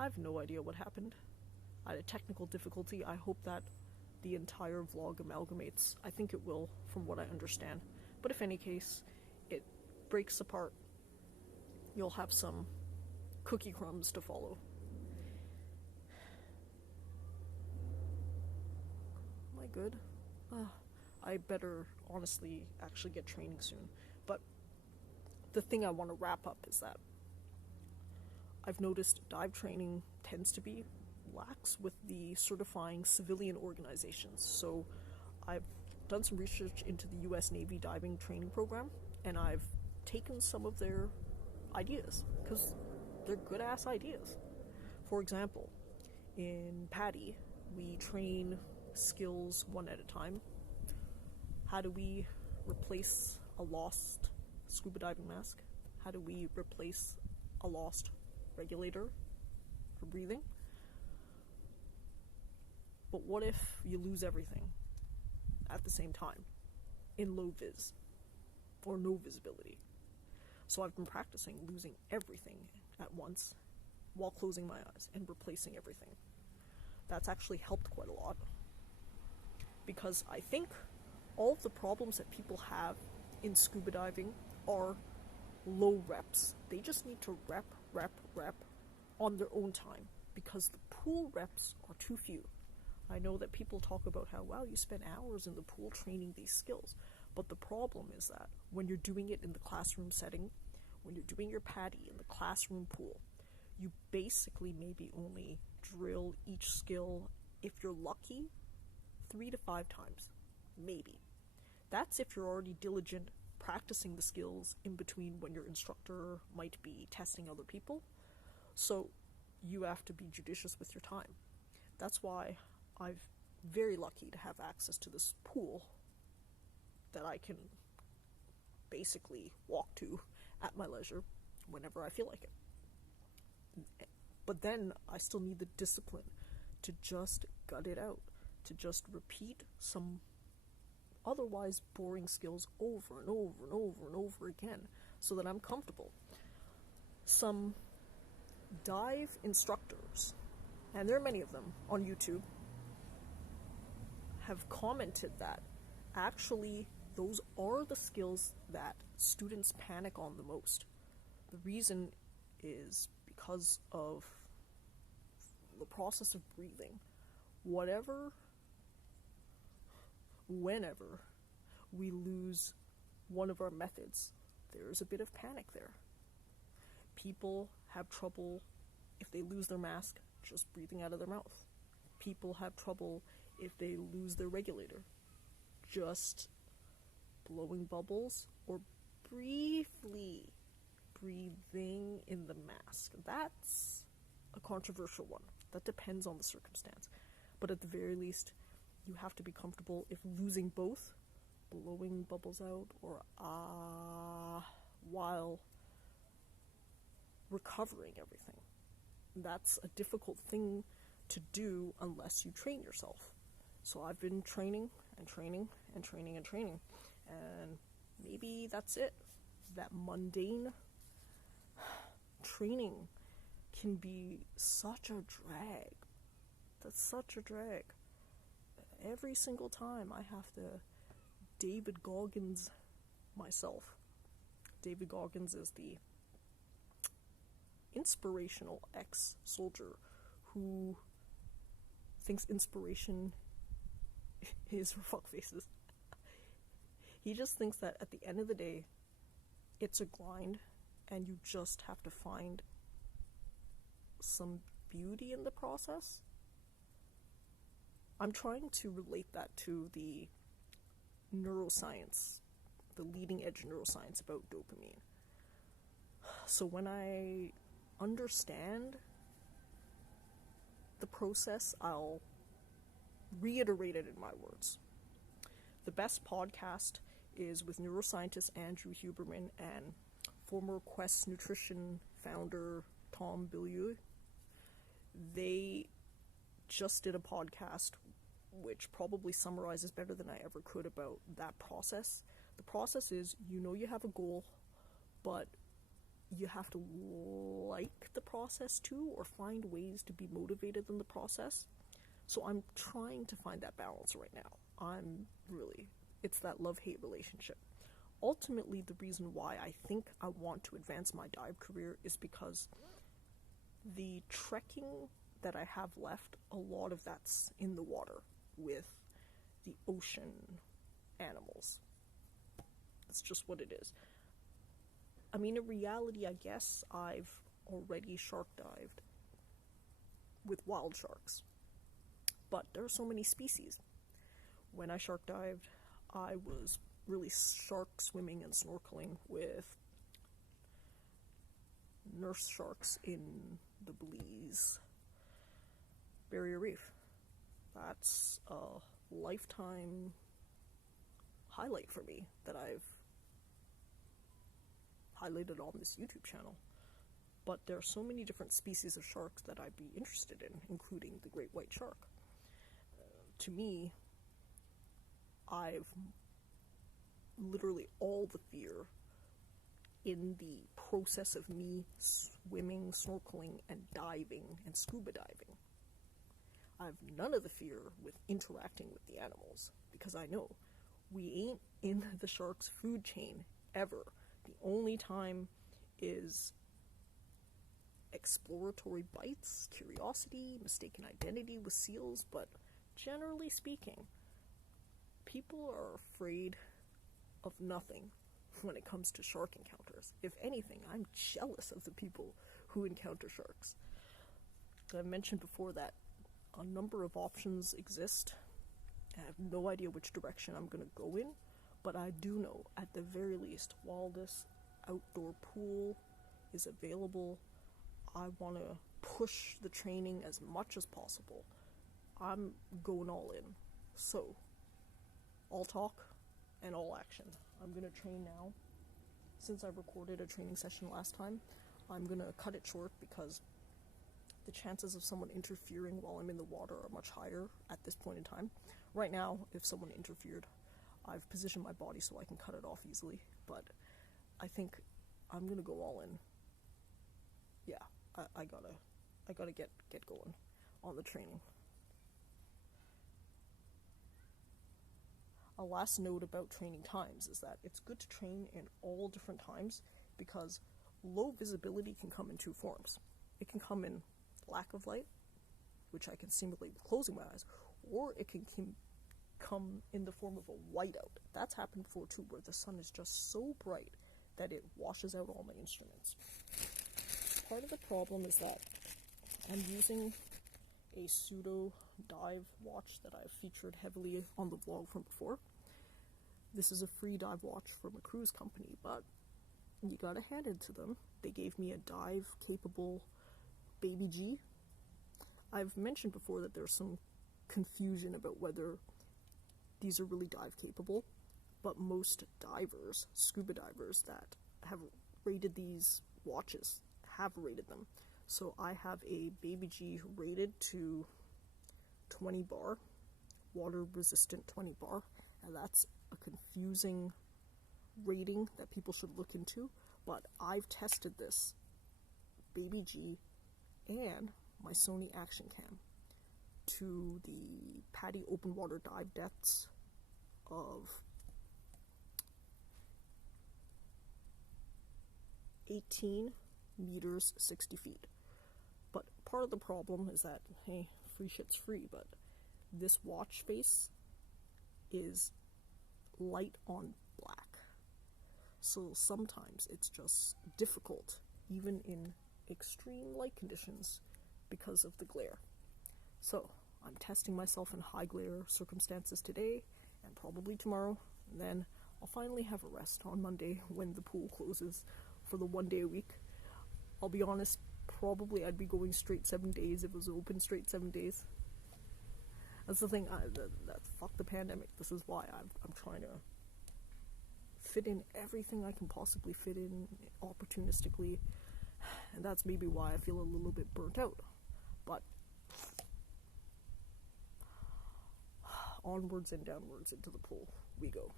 I have no idea what happened. I had a technical difficulty. I hope that the entire vlog amalgamates. I think it will, from what I understand. But if any case, it breaks apart, you'll have some cookie crumbs to follow. Am I good? I better honestly actually get training soon. But the thing I want to wrap up is that I've noticed dive training tends to be lax with the certifying civilian organizations. So I've done some research into the US Navy diving training program, and I've taken some of their ideas, because they're good-ass ideas. For example, in PADI, we train skills one at a time. How do we replace a lost scuba diving mask? How do we replace a lost regulator for breathing? But what if you lose everything at the same time in low vis or no visibility? So I've been practicing losing everything at once while closing my eyes and replacing everything. That's actually helped quite a lot, because I think all of the problems that people have in scuba diving are low reps. They just need to rep on their own time, because the pool reps are too few. I know that people talk about how, wow, you spend hours in the pool training these skills. But the problem is that when you're doing it in the classroom setting, when you're doing your PADI in the classroom pool, you basically maybe only drill each skill, if you're lucky, 3 to 5 times. Maybe. That's if you're already diligent practicing the skills in between when your instructor might be testing other people. So you have to be judicious with your time. That's why I'm very lucky to have access to this pool that I can basically walk to at my leisure whenever I feel like it. But then I still need the discipline to just gut it out, to just repeat some otherwise boring skills over and over and over and over again so that I'm comfortable. Some dive instructors, and there are many of them on YouTube, have commented that actually those are the skills that students panic on the most. The reason is because of the process of breathing. Whenever we lose one of our methods, there's a bit of panic there. People have trouble if they lose their mask just breathing out of their mouth. People have trouble if they lose their regulator, just blowing bubbles or briefly breathing in the mask. That's a controversial one. That depends on the circumstance. But at the very least, you have to be comfortable if losing both, blowing bubbles out or while recovering everything. That's a difficult thing to do unless you train yourself. So I've been training and training and training and training, and maybe that's it. That mundane training can be such a drag. That's such a drag. Every single time I have to David Goggins myself. David Goggins is the inspirational ex-soldier who thinks inspiration is for fuckfaces. He just thinks that at the end of the day, it's a grind, and you just have to find some beauty in the process. I'm trying to relate that to the neuroscience, the leading edge neuroscience about dopamine. So when I understand the process, I'll reiterate it in my words. The best podcast is with neuroscientist Andrew Huberman and former Quest Nutrition founder Tom Bilyeu. They just did a podcast which probably summarizes better than I ever could about that process. The process is, you know you have a goal, but you have to like the process too, or find ways to be motivated in the process. So I'm trying to find that balance right now. It's that love-hate relationship. Ultimately, the reason why I think I want to advance my dive career is because the trekking that I have left, a lot of that's in the water with the ocean animals. That's just what it is. I mean, in reality, I guess I've already shark dived with wild sharks, but there are so many species. When I shark dived, I was really shark swimming and snorkeling with nurse sharks in the Belize Barrier Reef. That's a lifetime highlight for me that I've highlighted on this YouTube channel. But there are so many different species of sharks that I'd be interested in, including the great white shark. To me, I've literally all the fear in the process of me swimming, snorkeling, and diving, and scuba diving. I have none of the fear with interacting with the animals, because I know we ain't in the shark's food chain ever. The only time is exploratory bites, curiosity, mistaken identity with seals, but generally speaking, people are afraid of nothing when it comes to shark encounters. If anything, I'm jealous of the people who encounter sharks. I mentioned before that a number of options exist. I have no idea which direction I'm going to go in, but I do know, at the very least, while this outdoor pool is available, I want to push the training as much as possible. I'm going all in. So, all talk and all action. I'm going to train now. Since I recorded a training session last time, I'm going to cut it short because the chances of someone interfering while I'm in the water are much higher at this point in time. Right now, if someone interfered, I've positioned my body so I can cut it off easily, but I think I'm going to go all in. Yeah, I gotta get going on the training. A last note about training times is that it's good to train in all different times because low visibility can come in two forms. It can come in lack of light, which I can simulate with closing my eyes, or it can come in the form of a whiteout. That's happened before too, where the sun is just so bright that it washes out all my instruments. Part of the problem is that I'm using a pseudo dive watch that I've featured heavily on the vlog from before. This is a free dive watch from a cruise company, but you gotta hand it to them. They gave me a dive capable Baby G. I've mentioned before that there's some confusion about whether these are really dive capable, but most divers, scuba divers that have rated these watches, have rated them. So I have a Baby G rated to 20 bar, water resistant 20 bar, and that's a confusing rating that people should look into, but I've tested this Baby G and my Sony Action Cam to the PADI open water dive depths of 18 meters, 60 feet. But part of the problem is that, hey, free shit's free, but this watch face is light on black. So sometimes it's just difficult, even in extreme light conditions, because of the glare. So I'm testing myself in high glare circumstances today and probably tomorrow, and then I'll finally have a rest on Monday when the pool closes for the 1 day a week. I'll be honest, probably I'd be going straight 7 days if it was open straight 7 days. That's the thing, fuck the pandemic. This is why I'm trying to fit in everything I can possibly fit in opportunistically, and that's maybe why I feel a little bit burnt out. But onwards and downwards into the pool we go.